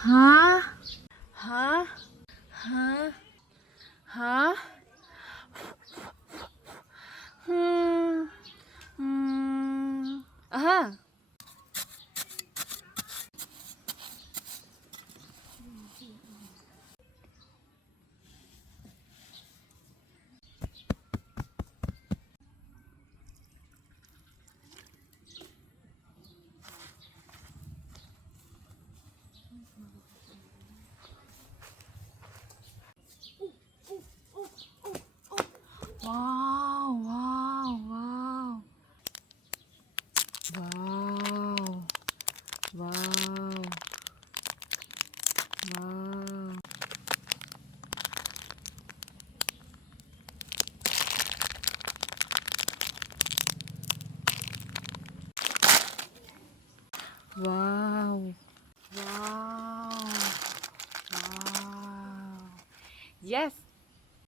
Huh? Huh? Huh? Huh? Hmm. Uh-huh. Wow, wow, wow. Wow. Wow. Wow. Wow. Wow. Wow. Yes.